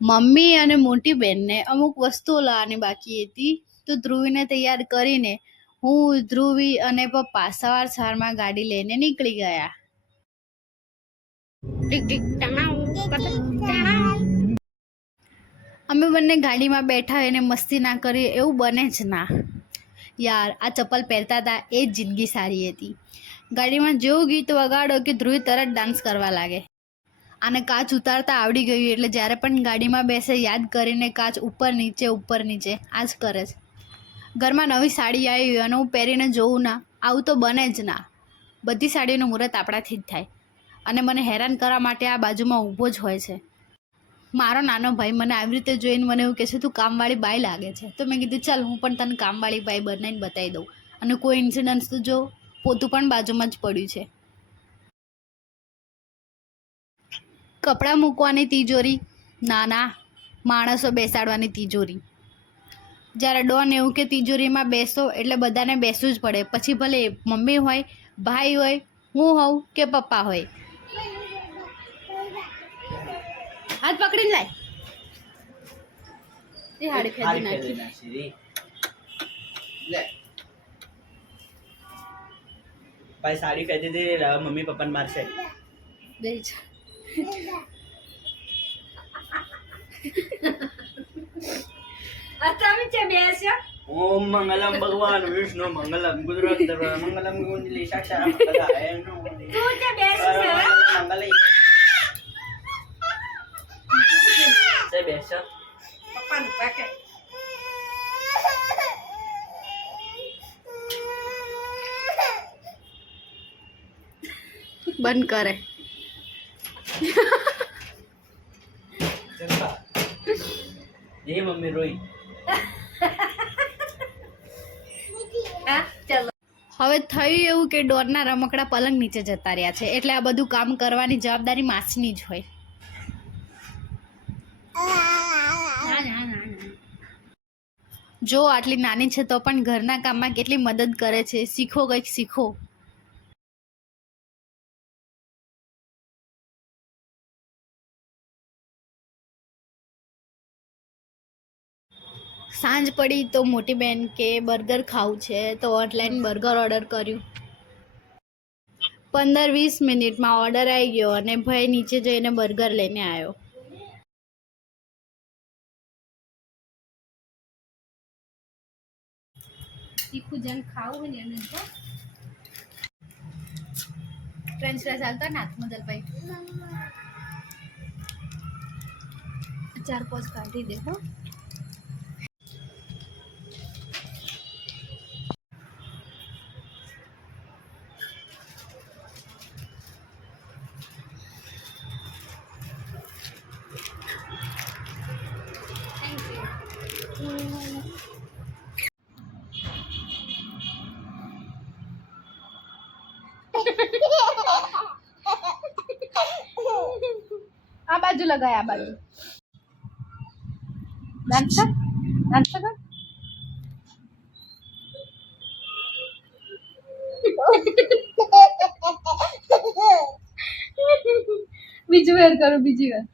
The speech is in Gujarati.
મમ્મી અને મોટી બેનને અમુક વસ્તુઓ લાવવાની બાકી હતી, તો ધ્રુવીને તૈયાર કરીને હું, ધ્રુવી અને પપ્પા સવારમાં ગાડી લઈને નીકળી ગયા. અમે બંને ગાડીમાં બેઠા અને મસ્તી ના કરીએ એવું બને જ ના યાર. આ ચપ્પલ પહેરતા હતા એ જ જિંદગી સારી હતી. ગાડીમાં જેવું ગીત વગાડો કે ધ્રુવી તરત ડાન્સ કરવા લાગે. આને કાચ ઉતારતા આવડી ગયું એટલે જ્યારે પણ ગાડીમાં બેસે યાદ કરીને કાચ ઉપર નીચે આ જ કરે છે. ઘરમાં નવી સાડી આવી અને હું પહેરીને જોઉં ના, આવું તો બને જ ના. બધી સાડીઓનું મુહૂર્ત આપણાથી જ થાય અને મને હેરાન કરવા માટે આ બાજુમાં ઊભો જ હોય છે. મારો નાનો ભાઈ મને આવી રીતે જોઈને મને એવું કહે છે, તું કામવાળી બાઈ લાગે છે. તો મેં કીધું ચાલ હું પણ તને કામવાળી બાઈ બનાવીને બતાવી દઉં. અને કોઈ ઇન્સિડન્સ તો જો, પોતું પણ બાજુમાં જ પડ્યું છે. કપડાં મૂકવાની તિજોરી, નાના માણસો બેસાડવાની તિજોરી. જ્યારે ડોન એવું કે તિજોરીમાં બેસો એટલે બધાને બેસવું જ પડે, પછી ભલે મમ્મી હોય, ભાઈ હોય, હું હોઉં કે પપ્પા હોય. હાથ પકડીને લાય. એ હાડી ફેંકી નાખી. ભાઈ સાડી ફેંકી દે, મમ્મી પપ્પાને મારશે. બે જ ઓમ મંગલમ ભગવાન વિષ્ણુ મંગલમ ગુજરાત મંગલમ ગુંજલી સાક્ષા મંગલાય નો મંગલય સે બેસો પપ્પા નું પેકેટ બંધ કરે. એ મમ્મી રોઈ. હવે થયું એવું કે ડોરના રમકડા પલંગ નીચે જતા રહ્યા છે, એટલે આ બધું કામ કરવાની જવાબદારી માસની જ હોય. જો આટલી નાની છે તો પણ ઘરના કામમાં કેટલી મદદ કરે છે. શીખો, કંઈક શીખો. સાંજ પડી તો મોટી બેન કે બર્ગર ખાવું છે, તો ઓનલાઈન બર્ગર ઓર્ડર કર્યું. 15-20 મિનિટમાં ઓર્ડર આવી ગયો અને ભાઈ નીચે જઈને બર્ગર લઈને આવ્યો. તીખું જેમ ખાવું હોય ને તો ફ્રેન્ચ ફ્રાઈઝ હાલતા ને હાથમાં જલપાઈ 4-5 કાઢી દે. હો આ બાજુ લગાય, આ બાજુ ડાન્સ કર. બીજી વાર કરો, બીજી વાર.